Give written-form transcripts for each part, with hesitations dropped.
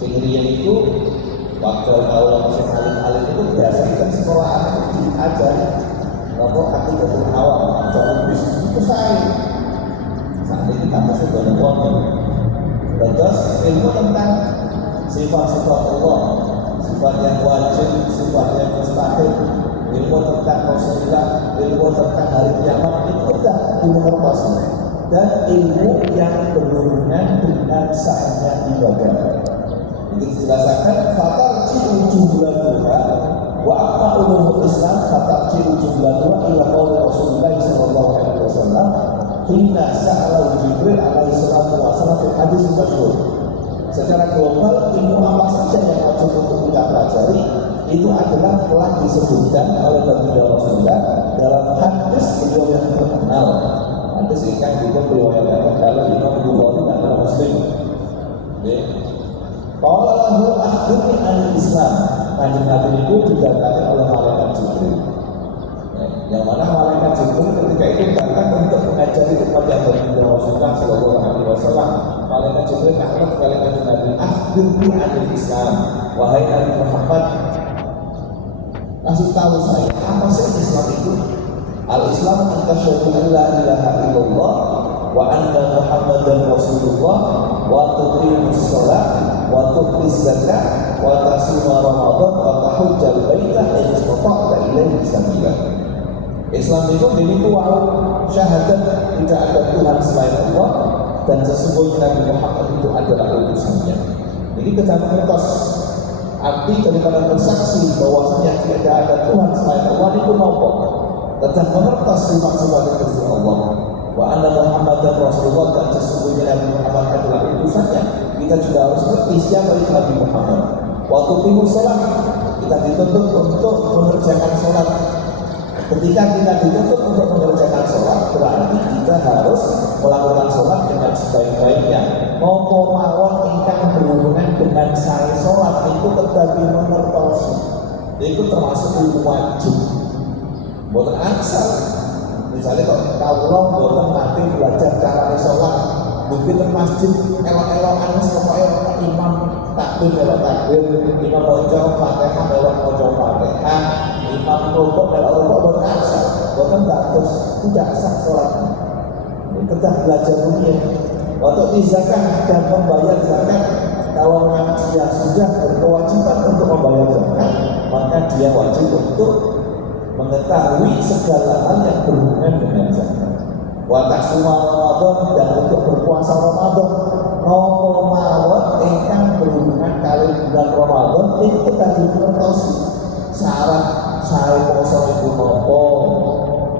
Sing riyen itu waktu awal masih alim-alim itu biasa kan sekolah diajari apa akidatul awam atau bis itu saya saat ini kampusnya banyak wonten. Terus ilmu tentang sifat-sifat Allah, sifat yang wajib, sifat yang mustahil, ilmu tentang Rasulullah, ilmu tentang hari kiamat itu sudah dimengerti, dan ilmu yang berhubungan dengan sahnya ibadah. Ini dijelaskan fatarji'u jumlatuha wa amma ulumul Islam fatarji'u jumlatuha ila qauli Rasulullah sallallahu alaihi wasallam hina sa'ala Jibril alaihi salatu wasallam fi hadis masyhur. Secara global ilmu apa saja yang wajib untuk kita pelajari itu adalah telah disebutkan oleh baginda Rasulullah dalam hadis beliau yang terkenal. Hadis ini kan juga riwayatkan oleh Imam Bukhari dan Muslim. Qala lahu akhbirni anil Islam. Kanjeng Nabi itu didatangi oleh malaikat Jibril. Yang mana malaikat Jibril ketika itu datang untuk mengajari kepada baginda Rasulullah sallallahu alaihi wasallam. Malaikat Jibril datang kepada kanjeng Nabi, akhbirni anil Islam. Wahai Nabi Muhammad, kasih tahu saya apa sih Islam itu? Al-Islam an tasyhadu an la ilaha illallah wa anna Muhammadan Rasulullah wa tuqimus shalah wa tu'tiz zakat wa tasuma Ramadan wa tahujjal baita in istata'ta ilaihi sabila. Islam itu wau syahadat tidak ada Tuhan selain Allah dan sesungguhnya Nabi Muhammad itu adalah utusannya. Jadi kita mengertos arti daripada bersaksi bahwasanya tidak ada Tuhan selain Allah itu nopo. Tetap mengertos sifat-sifat Gusti Allah. Wa anna Muhammadan Rasulullah dan sesungguhnya Nabi Muhammad adalah utusannya. Kita juga harus mengerti siapa itu Nabi Muhammad. Waktu timur sholat kita dituntut untuk mengerjakan sholat. Ketika kita dituntut untuk mengerjakan sholat, berarti kita harus melakukan sholat dengan sebaik-baiknya. Nopo mawon ingkang berhubungan dengan sari sholat itu tetapi mengertosi. Itu termasuk ilmu wajib. Boten asal. Misalnya kalau kawula boten nanti belajar cara sholat, mungkin di masjid elok-elokan supaya imam takbir elok takbir, imam maca Fatihah elok maca Fatihah, imam rukuk elok rukuk boten asal. Boten terus tidak sah sholat. Kita belajar dunia. Waktu zakat dan membayar zakat, kalau dia sudah berkewajiban untuk membayar zakat, maka dia wajib untuk mengetahui segala hal yang berhubungan dengan zakat. Wa tasuma Ramadan dan untuk berpuasa Ramadan. Nopo mawon ingkang berhubungan kali bulan Ramadan itu kita dipertosi. Syarat sae poso iku nopo,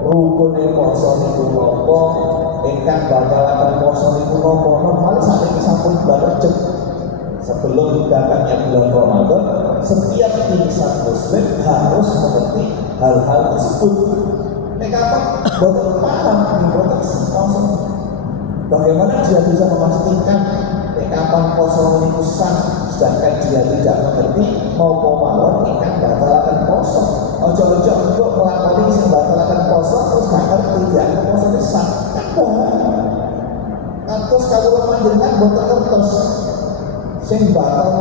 rukune poso iku nopo, ingkang batalaken poso iku nopo. Normal sakniki sampun bulan Rejab. Sebelum datangnya bulan Ramadan, setiap insan muslim harus mengerti hal-hal tersebut. Kapan boten paham, boten kosong. Bagaimana dia bisa memastikan kapan kosong ini sah, sedangkan dia tidak mengerti mau mawon ingkang batalaken poso. Ojo-ojo untuk melakoni sing batalaken poso terus gak ngerti ya poso ini sah. Terus kalau panjenengan boten ngertos sing batal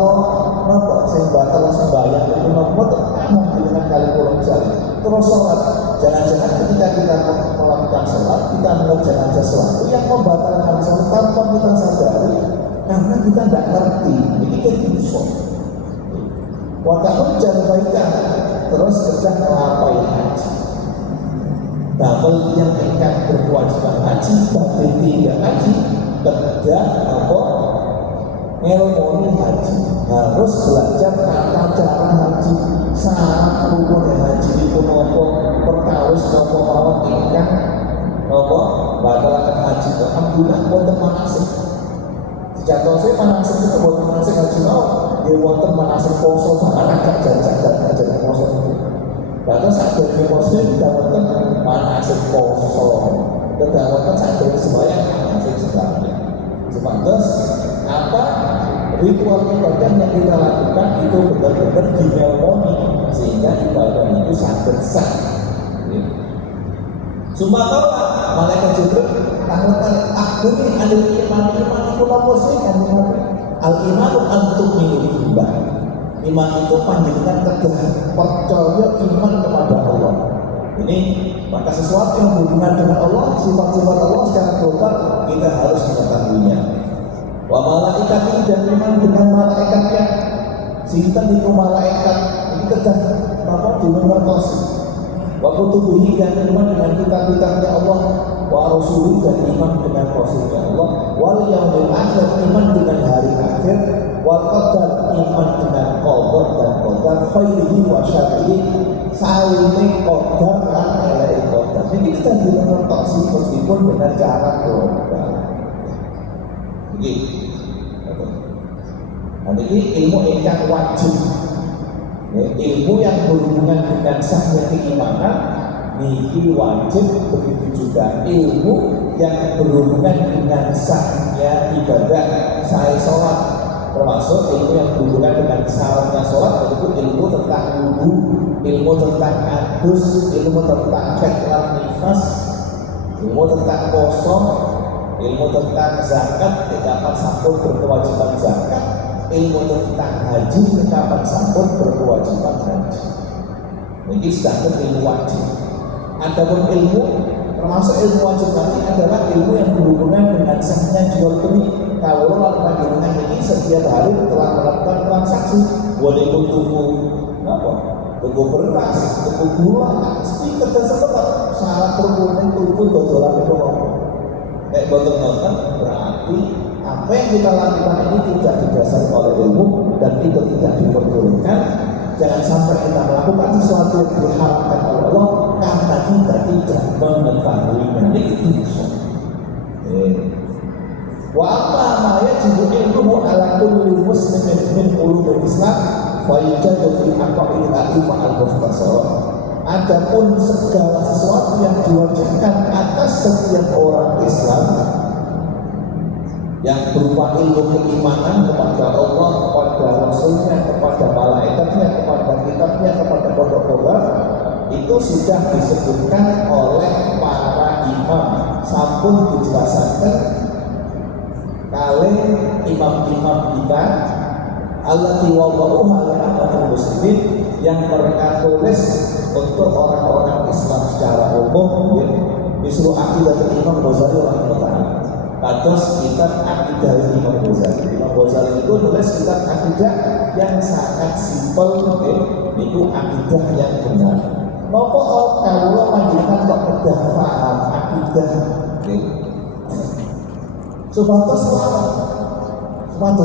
napa sing batal sembahyang itu napa tekan dengan kali kula misalnya terus sholat. Jangan-jangan ketika kita melakukan sholat kita mengerjakan sesuatu yang membatalkan sholat tanpa kita sadari karena kita tidak ngerti. Ini kan insya waktu jarbaikan terus kerja melapai haji. Namun yang ingin berkewajiban haji tapi tidak haji kerja apa ilmu haji harus belajar tata cara haji, syarat rukun haji itu nopo, perkawis nopo mawon ingkang nopo batalaken haji. Alhamdulillah wonten manasik. Sejak saya manasik itu wonten manasik haji mau, dia wonten manasik poso sangat agak jadi poso itu. Bahkan saat dari poso tidak wonten manasik poso, tidak wonten saat dari sembahyang manasik sembahyang. Sepantas apa ritual ibadah yang kita lakukan itu benar-benar dimeloni sehingga ibadah itu sangat sah. Sumatera malaikat Jibril tanggal akhirnya ada iman itu nopo sih kan al imanu antum minum Iman itu panjenengan kedah percaya iman kepada Allah. Ini maka sesuatu yang berhubungan dengan Allah, sifat-sifat Allah secara global kita harus mengetahuinya. Wa malaikati, dan iman dengan malaikatnya. Sinten itu malaikat ini kedah apa dimengertosi. Wa kutubihi, dan iman dengan kitab-kitabnya Allah. Wa rasuli, dan iman dengan rasulnya Allah. Wal yaumil akhir, iman dengan hari akhir. Wal qadar, iman dengan qadar dan qadar, khairihi wa syarrihi, saling qadar lan eleke qadar. Jadi kita dimengertosi meskipun dengan cara global. Iki. Nah, ini ilmu ingkang wajib. Ilmu yang berhubungan dengan sahnya keimanan niki wajib. Begitu juga ilmu yang berhubungan dengan sahnya ibadah, saya sholat, termasuk ilmu yang berhubungan dengan syaratnya sholat, yaitu ilmu tentang wudu, ilmu tentang adus, ilmu tentang fikran nifas, ilmu tentang poso, ilmu tentang zakat, kapan sampun berkewajiban zakat, ilmu tentang haji, kapan sampun berkewajiban haji. Ini sedangkan ilmu wajib. Adapun ilmu termasuk ilmu wajib tadi adalah ilmu yang berhubungan dengan sahnya jual beli. Kalau panjenengan ini setiap hari telah melakukan transaksi, boleh tuku apa? Tuku beras, tuku gula, mesti kerja sebentar. Syarat rukunin tuku dodolan itu apa? Boten nonton berarti apa yang kita lakukan ini tidak didasari oleh ilmu dan itu tidak diperbolehkan. Jangan sampai kita melakukan sesuatu yang diharapkan oleh Allah karena kita tidak mengetahuinya. Ini dosa. Wa amma ma yajibu ilmuhu ala kulli muslimin min ulumul Islam fa yujadu fi aqaidil a'imah al-mukhtasarah. Adapun segala sesuatu yang diwajibkan atas setiap orang Islam yang berupa ilmu keimanan kepada Allah, kepada Rasulnya, kepada malaikatnya, kepada kitabnya, kepada pondok-pondok, itu sudah disebutkan oleh para imam. Sampun dijelaskan kali imam-imam kita allati wada'uha li ammatil muslimin, yang mereka tulis untuk orang-orang Islam secara umum, ya. Misru aqidah Imam Ghazali rahimahullah. Kados kitab akidah Imam Ghazali. Imam Ghazali itu nulis kitab akidah yang sangat simpel, ya. Itu akidah yang benar. Nopo kalau panjenengan kok kedah paham akidah, ya. Supados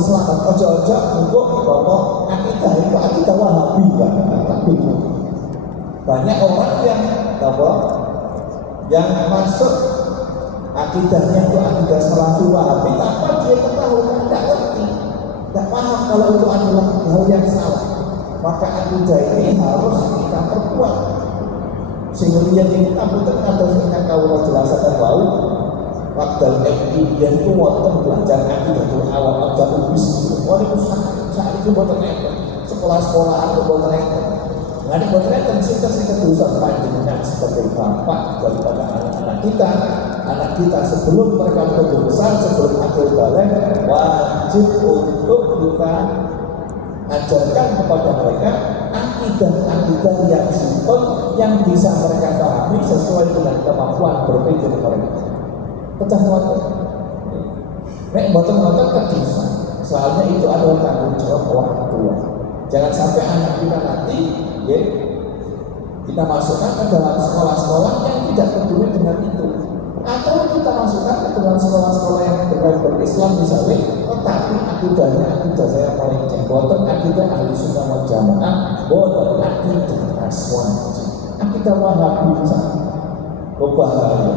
selamat, ojo-ojo untuk bahwa akidah itu akidah Wahabi, ya. Tapi banyak orang yang masuk akidahnya itu akidah Salafi Wahabi tanpa dia ketahui, tidak ngerti, tidak paham kalau itu adalah hal yang salah. Maka akidah ini harus kita perkuat. Sehingga yang kita butuh atau sehingga kau jelaskan bahwa waktu dia itu wonten belajar akidah itu awal abjad ubis. Wah itu saat itu buatan sekolah-sekolahan itu buatan Ngadi potret kita dosa panjenengan sebagai bapak daripada anak-anak kita. Anak kita sebelum mereka tumbuh besar, sebelum akhir balik, wajib untuk kita ajarkan kepada mereka akidah-akidah yang simpel yang bisa mereka pahami sesuai dengan kemampuan berpikir mereka. Pecah motor, nek motor-motor kedosa. Soalnya itu adalah tanggung jawab orang tua. Jangan sampai anak kita nanti, ya, kita masukkan ke dalam sekolah-sekolah yang tidak peduli dengan itu, atau kita masukkan ke dalam sekolah-sekolah yang berislam misalnya, tetapi akidahnya akidah saya paling boten akidah ahli sunnah wal jamaah, boten akidah aswan, akidah Wahabi misalnya, berbahaya.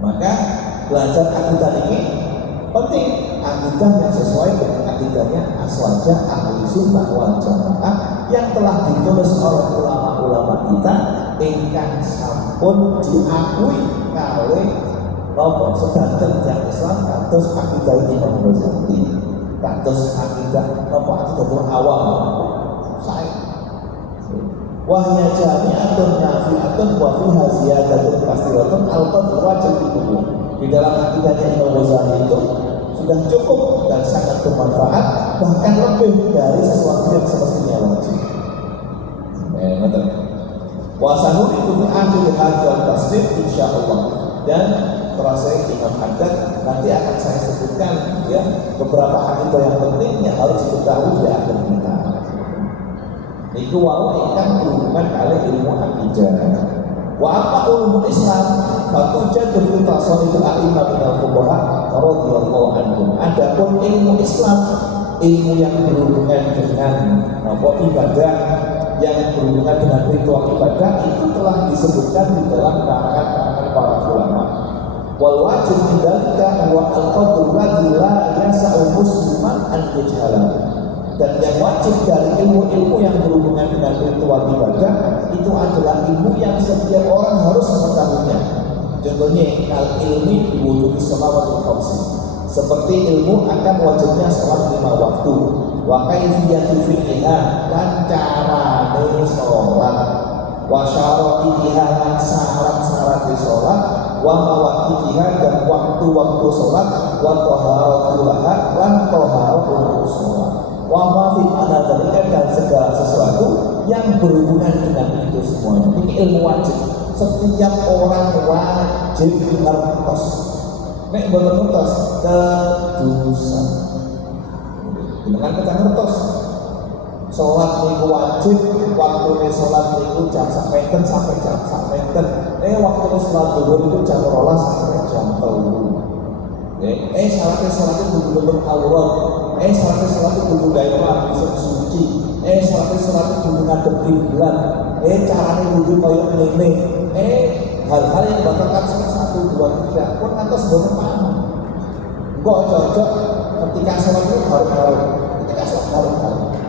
Maka belajar akidah ini penting, akidah yang sesuai dengan akidahnya aswajah ahli sunnah wal jamaah yang telah ditulis oleh ulama-ulama kita ingkang sampun diakui kali nopo sedanten yang Islam kados akidah Imam Ghazali, kados akidah nopo akidah awam saya wahya jami'atun nafi'atun wa fiha ziyadatun katsiratun al-qadr wajib. Di dalam akidahnya Imam Ghazali itu sudah cukup dan sangat bermanfaat, bahkan lebih dari sesuatu yang semestinya wajib. Wasanul itu fi akhir hadzal tasnif insyaallah. Dan terasa Imam Haddad nanti akan saya sebutkan ya beberapa akidah yang penting yang harus diketahui di akhir kita. Iku wae ingkang berhubungan kali ilmu akidah. Wa apa ulumul Islam? Batu jatuh fi tasawufil a'imah minal fuqaha radhiyallahu anhum. Adapun ilmu Islam, ilmu yang berhubungan dengan ibadah, yang berhubungan dengan ritual ibadah itu telah disebutkan di dalam karangan-karangan para ulama. Wal wajib dzalika wa al-qadru ladzi la yasa'u musliman an yajhala. Dan yang wajib dari ilmu-ilmu yang berhubungan dengan ritual ibadah itu adalah ilmu yang setiap orang harus mengetahuinya. Contohnya kal ilmi biwudu'i shalawatul khamsi. Seperti ilmu akan wajibnya salat 5 waktu. Wa kaifiyatu fiqhiha lan carane salat. Wa syara'itiha lan syarat-syarat salat. Wa mawaqiqiha dan waktu-waktu salat. Wa taharatul laha lan taharatul salat. Wa ma fi anadzalika dan segala sesuatu yang berhubungan dengan itu semuanya. Ini ilmu wajib. Setiap orang wajib ngertos. Nek boten ngertos kedusa. Dengan kita ngertos. Salat niku wajib, waktune salat niku jam sampenten sampai jam sampenten. Waktune salat zuhur itu jam 12 sampai jam 3. Salatnya kudu aurat. Salatnya kudu gawe bisa suci. Salatnya kudu ngadep kiblat. Carane wudu kaya ngene. Hal-hal yang batalkan 1, 2, 3 pun atas boten paham. Kok cocok ketika salat itu harus ketika salat harus.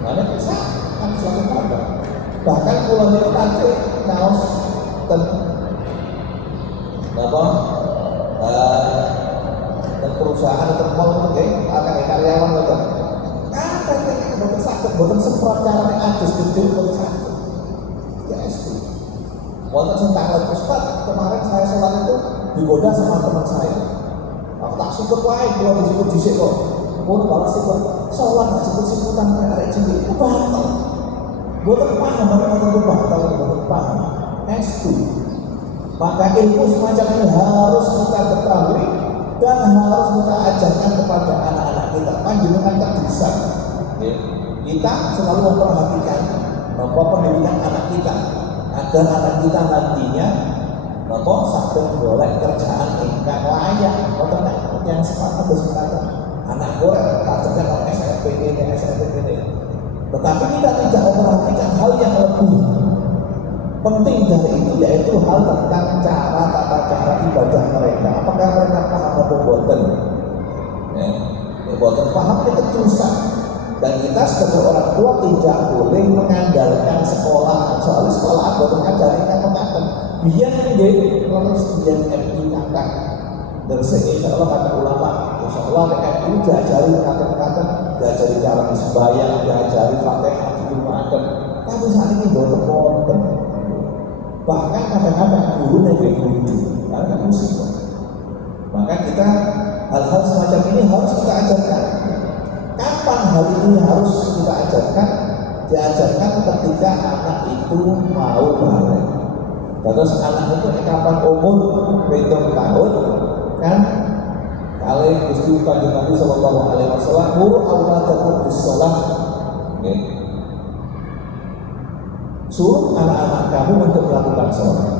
Mana bisa kan salat apa? Bahkan kula niku nanti naos ten perusahaan atau mall nggih akan karyawan ngoten. Boten saged, boten semprot carane adus gede boten saged. Ya SD. Wonten sing tanglet Ustaz, kemarin saya sholat itu digoda sama teman saya. Aku tak syukur wae kula disebut dhisik kok. Mun balas syukur, sholat tak sebut-sebutan arek cilik. Batal. Boten paham boten paham. SD. Maka ilmu semacam ini harus kita ketahui dan harus kita ajarkan kepada anak-anak kita. Panjenengan tak bisa. Kita selalu memperhatikan pendidikan anak kita agar anak kita nantinya sampai boleh kerjaan ingkang layak. Yang sepakat bersepakat anak goreng kerjakan oleh SNPD. Tetapi kita tidak memperhatikan hal yang lebih penting dari itu, yaitu hal tentang tata cara ibadah mereka. Apakah mereka paham atau boten? Boten paham itu ketusan. Dan kita sebagai orang tua tidak boleh mengandalkan sekolah. Soalnya sekolah boten ngajarkan mengatakan biar nggih terus biar MI kakak. Dan insyaallah kata ulama, insyaallah MI diajari mengatakan, diajari cara sembahyang, diajari Fatihah itu mengatakan. Tapi saat ini boten. Bahkan kadang-kadang guru negeri guru, karena musibah. Maka kita hal-hal semacam ini harus kita ajarkan. Kapan hal ini harus kita ajarkan? Diajarkan ketika anak itu mau balik. Terus anak itu kapan umur 7 tahun kan? Kali Gusti Kanjeng Nabi sallallahu alaihi wasallam muru auladakum bis-shalah. Suruh anak-anak kamu untuk melakukan sholat.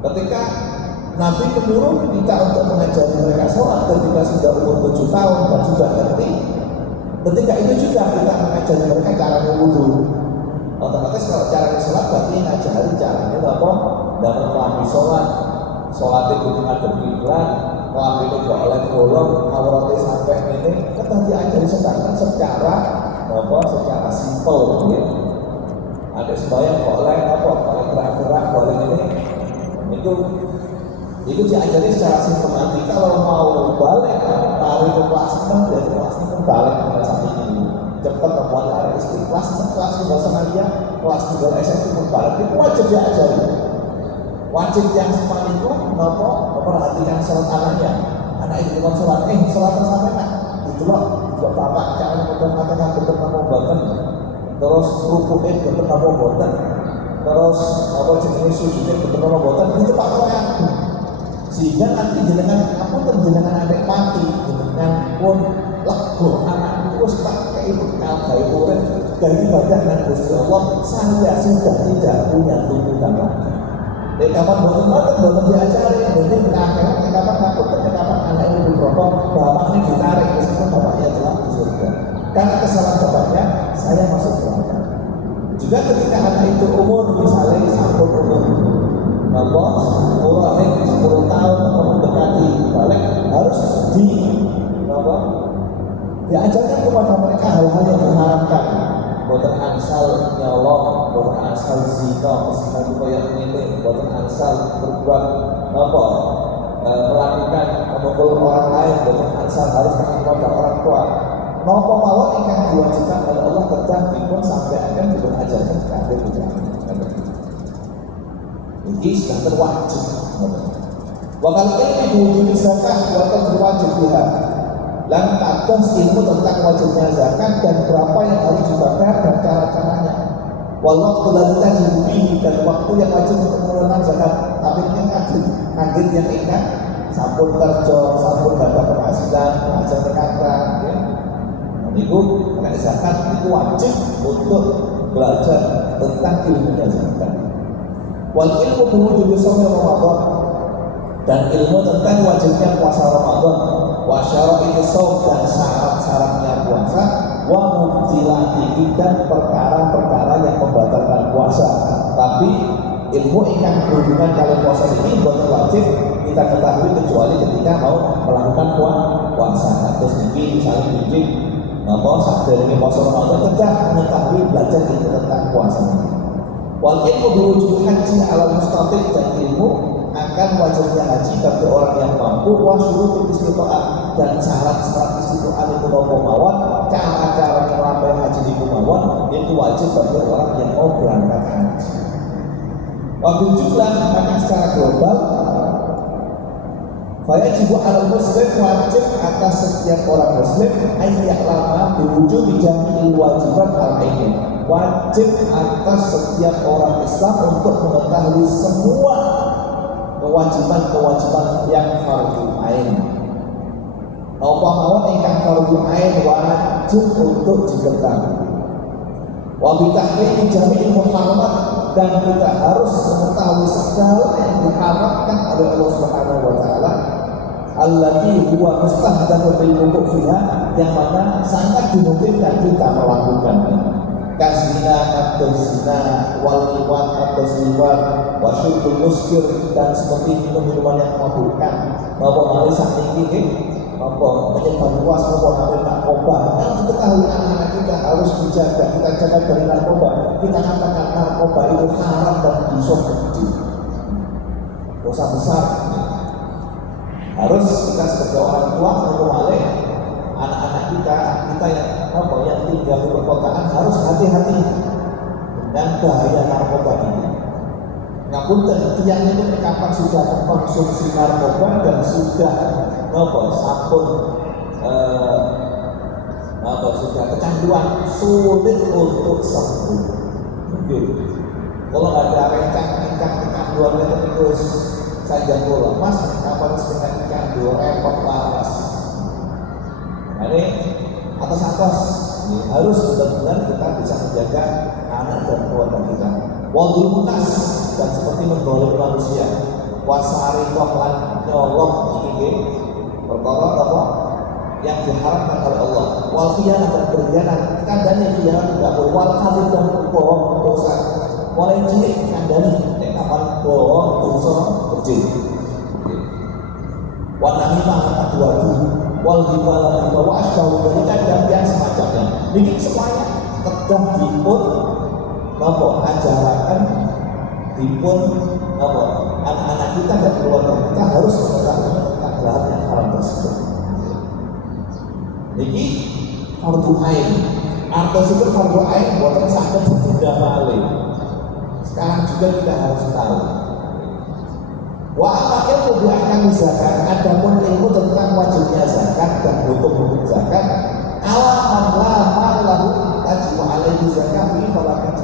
Ketika Nabi menyuruh kita untuk mengajari mereka sholat ketika sudah umur 7 tahun dan sudah ngerti. Ketika itu juga kita mengajari mereka cara berwudu. Otomatis kalau cara sholat berarti ngajari caranya apa? Dapat kelambi sholat itu ngadep kiblat, kelambi itu gak oleh bolong, auratnya sampai ini. Kita diajari secara simpel, ya. Ada sembahyang boleh boleh gerak-gerak, boleh ini. Itu diajari secara sistematik. Kalau mau balik tarik ke kelas 6 dari kelas 6 balik ke kelas 1 ini cepat temuan dari istri kelas 6 kelas 3 sama dia kelas 3 SMP pun balik itu wajib diajari. Wajib yang sepaniku nopo memperhatikan sholat anaknya. Anak itu bukan sholat, sholat sampai nak didelok juga bapak jangan mudah fatihah betul napa mboten. Terus rukuke betul napa mboten. Terus apa jenenge sujudnya betul napa mboten itu Pak aku. Sehingga nanti jenengan aku jenengan adik mati, jenengan pun lego anakku wis tak kei bekal gawe urip dari ibadah nang Gusti Allah, saya sudah tidak punya tuntutan lagi. Nek kapan boten diajari, jadi kakek kapan takut kapan anak ini berokok, bapaknya ditarik meskipun bapaknya telah di surga. Karena kesalahan bapaknya, saya masuk neraka. Juga ketika anak itu umur misalnya sampun umur umurnya 10 tahun mendekati balik harus diajarkan kepada mereka hal-hal yang diharapkan. Boten ansal nyolong, boten ansal zina, meskipun koyok ini, boten ansal berbuat melakukan memukul orang lain, boten ansal harus takut kepada orang tua. Nopo mawon ingkang diwajibkan oleh Allah tetap dipun sampai akan dipun ajarkan kabeh putra. Ini sudah terwajib. Wakal ini wujud zakat, wakal terwajib lihat. Dan atas ilmu tentang wajibnya zakat dan berapa yang harus dibayar dan cara-caranya. Walau waktu tadi dan waktu yang wajib untuk mengeluarkan zakat, tapi ini kaget yang ingat, sampun kerja, sampun dapat penghasilan, belajar berkata, ya. Itu kena zakat itu wajib untuk belajar tentang ilmunya zakat. Wal ilmu wujud Ramadan dan ilmu tentang wajibnya puasa Ramadan. Wa syara'i shaum dan syarat-syaratnya puasa, wa mubtilatihi dan perkara-perkara yang membatalkan puasa. Tapi ilmu ingkang berhubungan kali puasa ini bukan wajib kita ketahui kecuali ketika mau melakukan puasa. Terus ini misalnya bikin sadurunge puasa Ramadan kita mengetahui belajar ilmu tentang puasa. Wal ilmu berwujud haji ala mustati dan ilmu akan wajibnya haji bagi orang yang mampu, wa syurutul istita'ah dan syarat-syarat istita'ah itu mau mawon, cara-cara melampaui haji di mawon itu wajib bagi orang yang mau berangkat haji. Waktu jumlah maka secara global wajib al muslim wajib atas setiap orang muslim ayat lama berwujud di jami'il wajibat al-ain. Wajib atas setiap orang Islam untuk mengetahui semua kewajiban-kewajiban yang fardhu ain. Apa mawon ingkang fardhu ain wajib untuk diketahui. Wa bi tahrimi jami'il muharramat dan kita harus mengetahui segala yang diharamkan oleh Allah Subhanahu wa taala. Allati huwa mustahdatsun bil wuqu' fiha, yang mana sangat dimungkinkan kita melakukannya. Kasina atau zina, wal liwat atau liwat, wasyutul muskir dan seperti minuman yang memabukkan, maupun malih sakit ini, maupun menyebar luas, maupun ambil narkoba. Harus diketahui anak-anak kita harus dijaga, kita jaga dari narkoba. Kita katakan narkoba itu haram dan dosa kecil, dosa besar. Harus kita sebagai orang tua maupun malih anak-anak kita yang tinggal di perkotaan harus hati-hati dengan bahaya narkoba ini. Ngapunten tiang itu kapan sudah mengkonsumsi narkoba dan sudah sudah kecanduan, sulit untuk sembuh. Kalau ada rencang kecanduan itu terus saja bola, mas kapan sudah kecanduan repot laras. Ini atas harus benar-benar kita bisa menjaga anak dan keluarga kita. Wadul munas dan seperti menggolong manusia. Wasari tohlan nyolong ini perkara apa yang diharapkan oleh Allah. Wal khiyanah dan berkhianat, kandani khiyanat tidak boleh. Wal kadhib dan bohong dosa. Mulai cilik kandani nek kapan bohong dosa kecil. Wa namimah atwadu wal hibala wa asbahu dan yang semacamnya. Ini semuanya kedah dipun ajarkan dipun anak-anak kita dan keluarga kita harus mengetahui tentang hal yang haram tersebut. Ini fardhu ain. Artos itu fardhu ain buatan sakit tidak malih. Sekarang juga kita harus tahu Wa amma ilmu bi ahkami zakat, adapun ilmu tentang wajibnya zakat dan hukum zakat, alaman la malahu tajibu alaihi zakat fi falakat.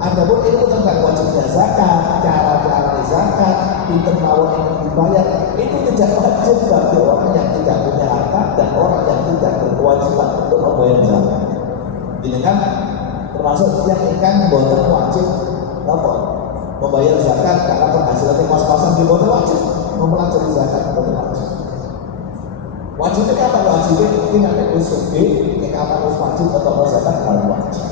Adapun ilmu tentang wajibnya zakat, cara zakat, pinter mawon yang dibayar, itu tidak wajib bagi orang yang tidak punya harta dan orang yang tidak berkewajiban untuk membayar zakat. Ini kan termasuk yang ikan boten wajib apa? Membayar zakat karena penghasilannya pas-pasan di boten wajib, mempelajari zakat boten wajib. Wajibnya kapan wajibnya? Mungkin ada usugi, kapan wajib atau zakat kalau wajib.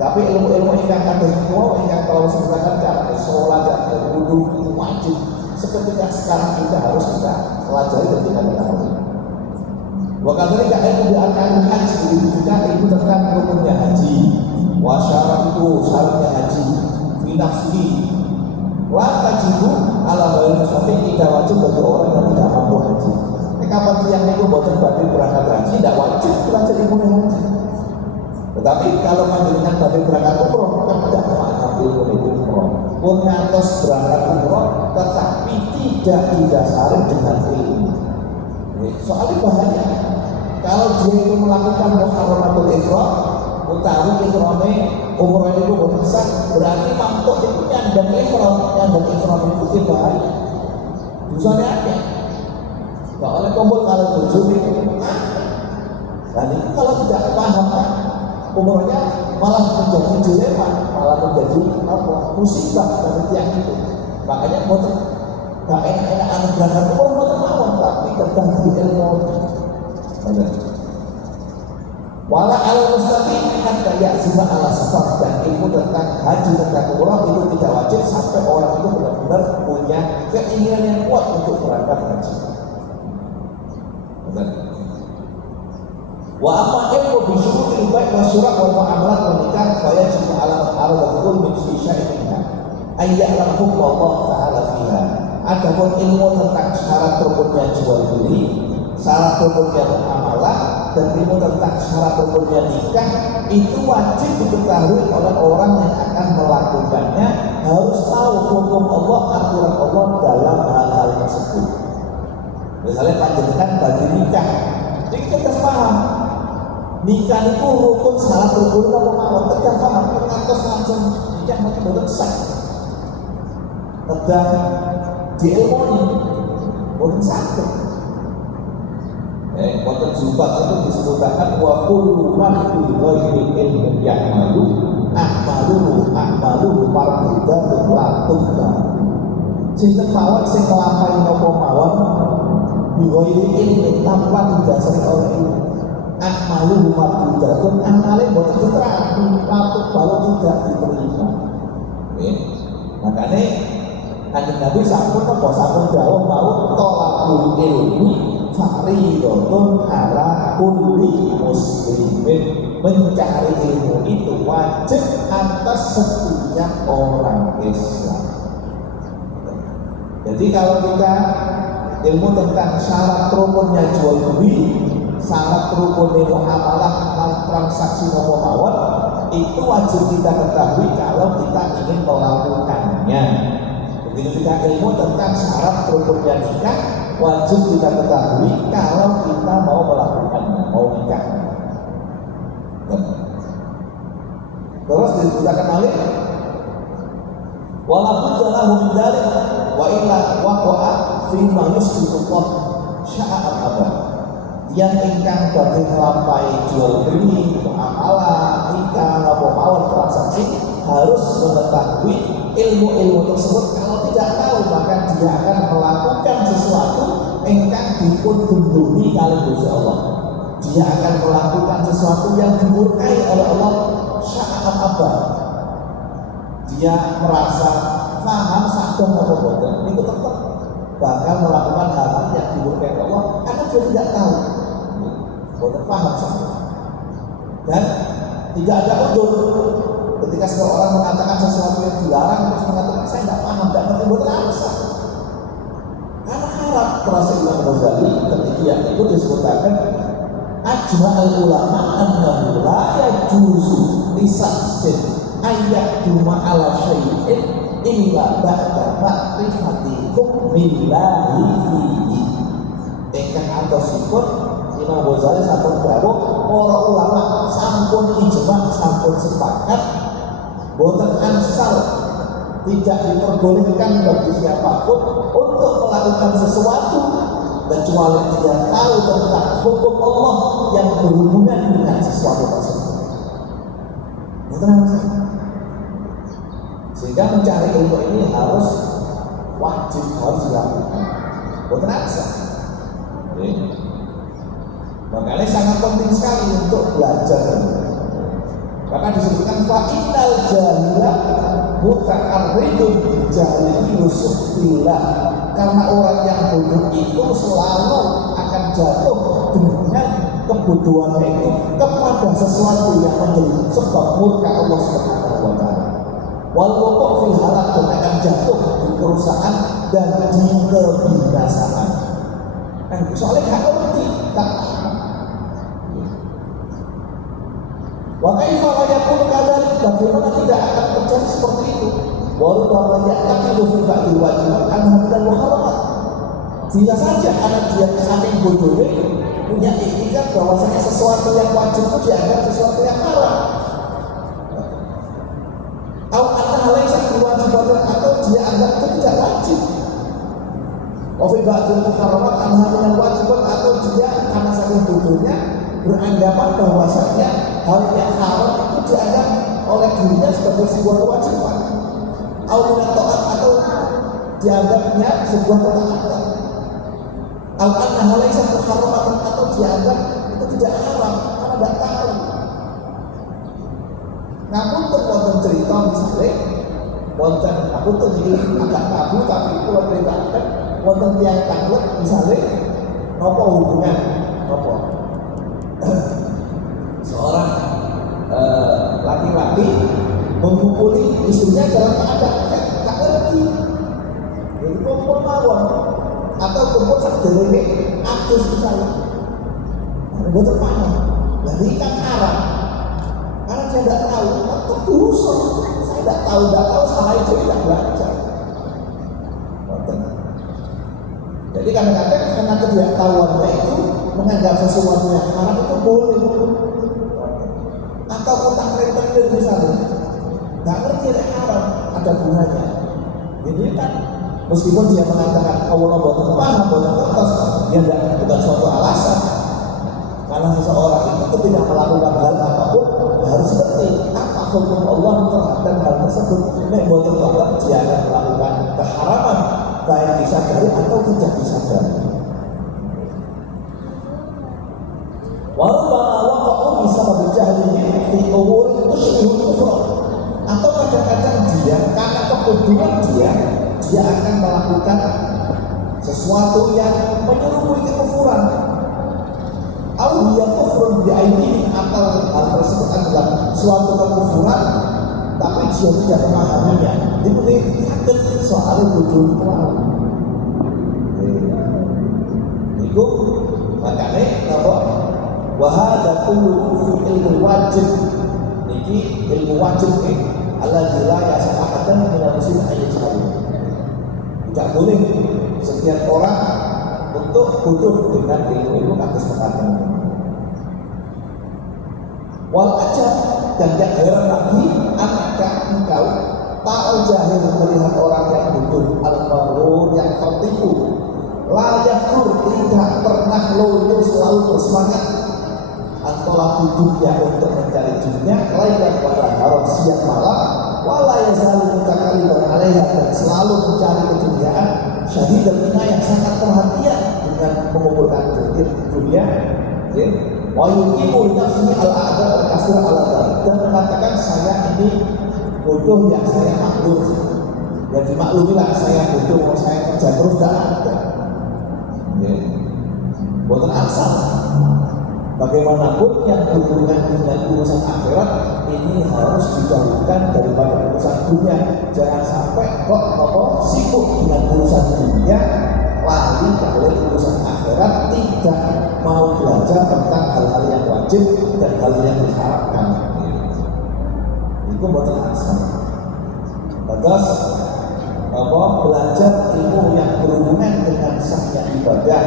Tapi ilmu-ilmu ikan kadang semua, ikan kalau sebenarnya cara sholat dan wudhu itu wajib. Seketika sekarang kita harus kita pelajari dan kita ketahui. Bahkan mereka ilmu diarkan haji, itu juga ilmu tentang rukunnya haji. Wasyarat itu syaratnya haji. Finafsi, wata jibu ala bayi musafir tidak wajib bagi orang yang tidak mampu haji. Kapan yang itu boten badhe berangkat haji, tidak wajib belajar ilmu haji. Tetapi kalau panjenengan badhe berangkat umroh, kan tidak mengambil ilmu umroh. Pun ngantos berangkat umroh, tetapi tidak didasari dengan ilmu. Soalnya bahaya. Kalau dia itu melakukan muharramatul ihram, utawi ihrame umroh itu boten sah, berarti mampu itu nyandang ihram itu bahaya. Dosane akeh. Gak oleh kumpul kalau tujuh itu. Dan itu kalau tidak paham, umurnya malah menjadi dilema, malah menjadi apa? Musibah bagi tiang itu. Makanya boten gak enak-enak anak berangkat umur boten mawon, tapi tentang ilmu. Wala al mustaqim hatta ya'zima ala safar, dan ilmu tentang haji tentang umrah itu tidak wajib sampai orang itu benar-benar punya keinginan yang kuat untuk berangkat haji. Wa amma ilmu bi syurutil bai' wa syura' wal mu'amalat wa nikah fa yajibu 'ala al-'arad min fi syai'in ay ya'lam hukm Allah ta'ala fiha. Adapun ilmu tentang syarat rukunnya jual beli, syarat rukunnya muamalah, dan ilmu tentang syarat rukunnya nikah itu wajib diketahui oleh orang yang akan melakukannya, harus tahu hukum Allah, aturan Allah dalam hal-hal tersebut. Misalnya panjenengan bagi nikah, ini kita paham. Nikah itu rukun syarat rukun apa mawon, kita paham. Kita langsung nikah mungkin boten sah. Kedang diilmoni boten sakit. Boten jubat itu disebutkan wa kullu man bi ghairi ilmin ya'malu a'malu marbudatun la tubda. Sinten mawon sing nglampahi napa mawon biwiri ilmi tanpa didasari oleh ilmu, akmalu marbudatun, amale boten diterapkan, patut kalau tidak diterima. Makanya Kanjeng Nabi sampun dawuh mau tolakul ilmi fardhun ala kulli muslimin, mencari ilmu itu wajib atas setiap orang Islam. Jadi kalau kita ilmu tentang syarat rukunnya jual beli, syarat rukunnya muamalah dan transaksi mawon, itu wajib kita ketahui kalau kita ingin melakukannya. Begitu juga ilmu tentang syarat rukunnya nikah, wajib kita ketahui kalau kita mau melakukannya, mau nikah. Terus disebutkan balik, walaupun dalam hubungan wa illa waqa'a fi ma yusbiqullah sya'a'an abad. Yang ingkang badhe nglampahi jual beli, muamalah, nikah, mawon transaksi, harus mengetahui ilmu-ilmu tersebut. Kalau tidak tahu, maka dia akan melakukan sesuatu ingkang dipun dunduni kali Gusti Allah. Dia akan melakukan sesuatu yang dimurkai oleh Allah sya'a'an abad. Dia merasa paham sadar atau bodoh, itu tetap bakal melakukan hal yang dimurkai Allah karena dia tidak tahu, bodoh paham sadar. Dan tidak ada udur ketika seseorang mengatakan sesuatu yang dilarang terus mengatakan saya tidak paham, tidak ngerti, bodoh alasan. Karena harap terasa Imam Ghazali ketika itu disebutkan ajma'al ulama annahu la yajuzu lisaksin ayat duma ala syai'in illa ba'da ma'rifatikum billahi fihi. Ingkang antosipun Imam Ghazali sampun dawuh para ulama sampun ijma sampun sepakat boten ansal tidak diperbolehkan bagi siapapun untuk melakukan sesuatu kecuali dia tahu tentang hukum Allah yang berhubungan dengan sesuatu tersebut. Boten ansal. Sehingga mencari ilmu ini harus wajib, harus dilakukan. Boten ansal. Makanya sangat penting sekali untuk belajar. Maka disebutkan fa'innal jahila muta'arridun jahili rusukillah. Karena orang yang bodoh itu selalu akan jatuh dengan kebodohannya itu kepada sesuatu yang menjadi sebab murka Allah Subhanahu wa taala. Walaupun fil halak dan akan jatuh di kerusakan dan di kebinasaan. Soalnya gak ngerti, tak. Wa kaifa la yakunu kadzalik, bagaimana tidak akan terjadi seperti itu? Wa rubbama ya'taqidu fi ba'dil wajibat annahu minal muharramat. Bisa saja karena dia saking bodohnya punya etikat bahwasanya sesuatu yang wajib itu dianggap sesuatu yang haram. Atau laisa biwajibatan, atau dia anggap itu tidak wajib. Wa fi ba'dil muharramat annahu minal wajibat, atau dia karena saking bodohnya beranggapan bahwasanya hal yang haram itu dianggap oleh dirinya sebagai sebuah kewajiban, atau dianggapnya sebuah ketaatan, atau dianggap itu tidak haram karena tidak tahu. Namun wonten cerita misalnya, wonten aku tuh jadi agak tabu tapi kalau ceritakan wonten yang takut misalnya, nopo hubungan nopo. Seorang laki-laki memukuli istrinya dalam keadaan tak ngerti, jadi kumpul mawon atau kumpul sakderenge adus misalnya, buat apa? Jadi kan haram karena saya tidak tahu, atau dosa. Saya tidak tahu salah itu tidak belajar. Jadi kadang-kadang karena ketidaktahuannya itu menganggap sesuatu yang haram itu boleh, atau utang rentenir misalnya, nggak ngerti ada haram, ada bunganya. Jadi kan meskipun dia mengatakan Allah boten paham, boten kertas, dia bukan suatu alasan. Karena seseorang itu tidak melakukan hal apapun harus ngerti apa hukum Allah terhadap hal tersebut. Nek boten kertas dia akan melakukan keharaman, baik disadari atau tidak disadari. Walau waqa'u bisa berjahilnya fi umur tusybihul kufra, atau kadang-kadang dia karena kebodohan dia akan melakukan sesuatu yang menyerupai kekufuran. Au dia kufrun bi aini, atau hal tersebut adalah suatu kekufuran tapi dia tidak memahaminya. Ini takut soal bodoh itu. Makanya apa? Wahada kullu fi ilmu wajib, niki ilmu wajib alladzi la yas'ahadan min al-muslim ayyajhalu. Tidak boleh setiap orang untuk bodoh dengan ilmu kados mekaten. Wal ajab, dan yang heran lagi, apakah engkau tahu jahil melihat orang yang bodoh, al-maghrur, yang tertipu, la yakur, tidak pernah loyo, selalu bersemangat antara hidupnya untuk mencari dunia, lain pada haram siang malam, wala yazalu mutakaliban alaiha, dan selalu mencari keduniaan, syahid dan yang sangat perhatian dengan mengumpulkan dunia, wa yuqimu nafsihi al-a'da al-kasra al-adab, dan mengatakan saya ini bodoh yang saya maklum, ya dimaklumilah saya bodoh, saya kerja terus tidak ada. Buatan asal. Bagaimanapun yang berhubungan dengan urusan akhirat ini harus didahulukan daripada urusan dunia. Jangan sampai kok sibuk dengan urusan dunia, lari dari urusan akhirat, tidak mau belajar tentang hal-hal yang wajib dan hal yang diharapkan. Itu buatan asal. Bagus. belajar ilmu yang berhubungan dengan sahnya ibadah,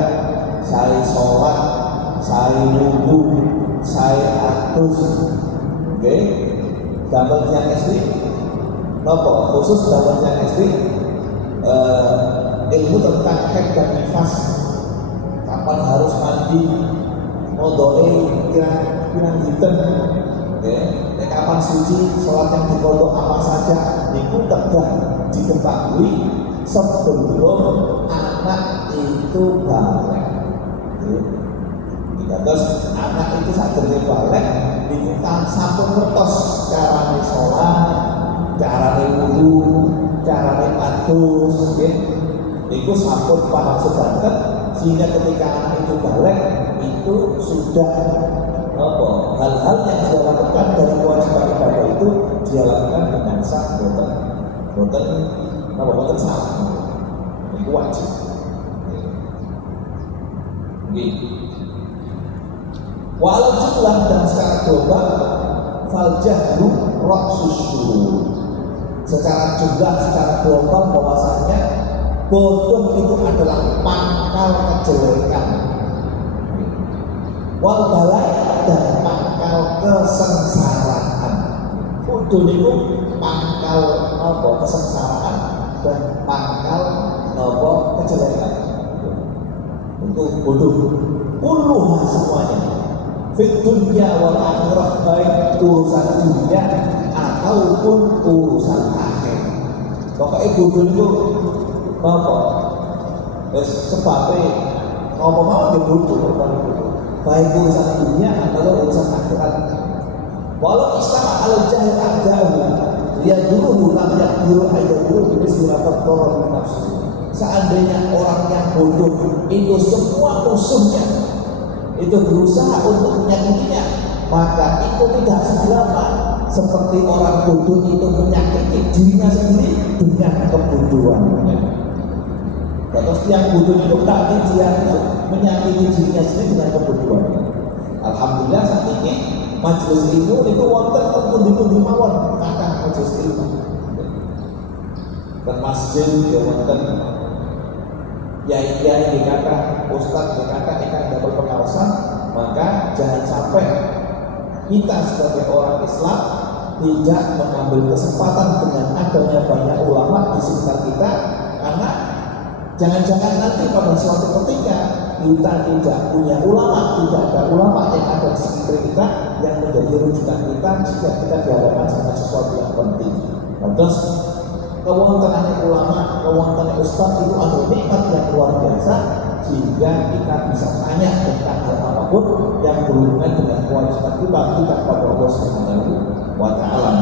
saya sholat, saya wudu, saya atus, oke, dapat yang SD, khusus dapat yang SD, ilmu tentang haid dan nifas, kapan harus mandi, modalnya pirang hitam, oke, kapan suci, sholat yang dikodok apa saja, itu telah diketahui sebelum anak itu balik. Terus anak itu sadurunge balik, itu kan sampun ngertos carane sholat, carane wudu, carane adus, itu sampun paham sedanten, sehingga ketika anak itu balik itu sudah hal-hal yang dia lakukan dari kewajiban ibadah itu dia lakukan dengan sah, boten salah, itu wajib. Walau jumlah dan secara global, fal jahlu ra'sus syurur. Secara jumlah, secara global bahwasanya bodoh itu adalah pangkal kejelekan. Wal balai dan pangkal kesengsaraan. Bodoh itu pangkal kesengsaraan dan pangkal kejelekan. Untuk bodoh, puluhan semuanya. Fit dunia wal akhirah, baik urusan dunia ataupun urusan akhir. Pokoknya bodoh itu sebabnya apa mau dibodoh, baik urusan dunia atau urusan akhirat. Walau istana al-jahil a'da'u, dia dulu lam yakdiru ayyaduru bimisiratat torah nafsu. Seandainya orang yang bodoh itu semua musuhnya itu berusaha untuk menyakitinya, maka itu tidak seberapa seperti orang bodoh itu menyakiti dirinya sendiri dengan kebodohannya. Terus yang bodoh itu tadi dia itu menyakiti dirinya sendiri dengan kebodohannya. Alhamdulillah saat ini majelis ilmu itu wonten pundi-pundi mawon kata majelis ilmu. Dan masjid ya wonten yai-yai dikata, ustaz dikata kita dapat pengawasan, maka jangan sampai kita sebagai orang Islam tidak mengambil kesempatan dengan adanya banyak ulama di sekitar kita, karena jangan-jangan nanti pada suatu ketika kita tidak punya ulama, tidak ada ulama yang ada di sekitar kita yang menjadi rujukan kita jika kita dihadapkan dengan sesuatu yang penting. Terus kewontenan ulama, kewontenan ustaz itu adalah nikmat yang luar biasa, sehingga kita bisa tanya tentang hal apapun yang berhubungan dengan kewajiban kita kepada Allah Subhanahu wa Ta'ala.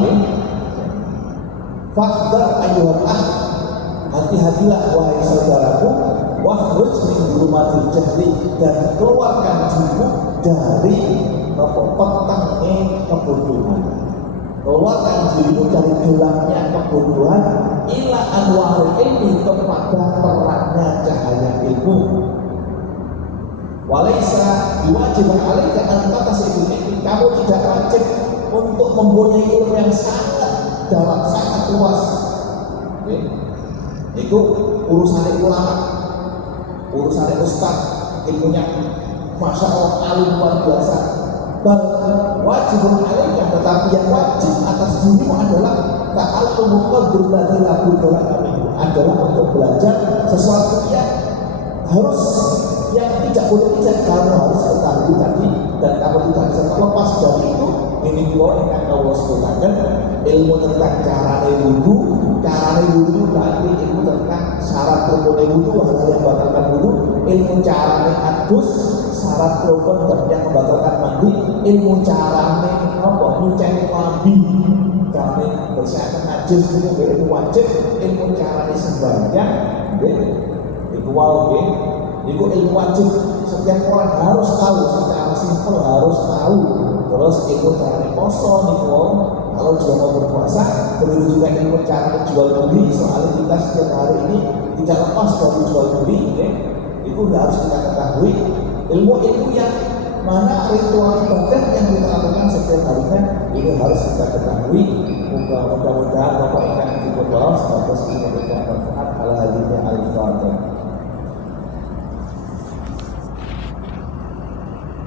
Fakhdar ayyuhal akh, hati-hatilah wahai saudaraku, wakhruj min dhulumatil jahli, dan keluarkan dirimu dari petangnya kebodohan. Keluarkan dirimu dari gelapnya kebodohan, ila anwaril ilmi, kepada terangnya cahaya ilmu. Walaisa diwajibkan alaika an tatasifil ilmi, kamu tidak wajib untuk mempunyai ilmu yang sangat dalam, sangat luas. Itu urusan ulama, urusan ustaz, ilmunya masya Allah alim luar biasa. Wajibun alaika, tetapi yang wajib atas dirimu adalah ta'allumu qadrul ladzi la budda minhu, adalah untuk belajar sesuatu yang harus, yang tidak boleh tidak kamu harus ketahui tadi, dan kamu tidak bisa terlepas dari itu. Ini dua yang Allah sebutkan, ilmu tentang cara wudu. Cara wudu berarti ilmu tentang syarat rukun wudu, hal yang membatalkan wudu. Ilmu cara adus, syarat rukun dan yang membatalkan mandi. Ilmu cara nyuci klambi, cara bersihkan najis, itu ilmu wajib. Ilmu cara sembahyang, itu wajib. Itu ilmu wajib, setiap orang harus tahu, secara simpel harus tahu. Terus ilmu cara poso niku, kalau dia mau berpuasa, begitu juga ilmu cara jual beli. Soalnya kita setiap hari ini tidak lepas dari jual beli, itu harus kita ketahui. Ilmu-ilmu yang mana ritual ibadah yang kita lakukan setiap harinya, ini harus kita ketahui. Mudah-mudahan Bapak ingat juga bahwa sebatas ini memberikan manfaat ala hadisnya al-Fatihah.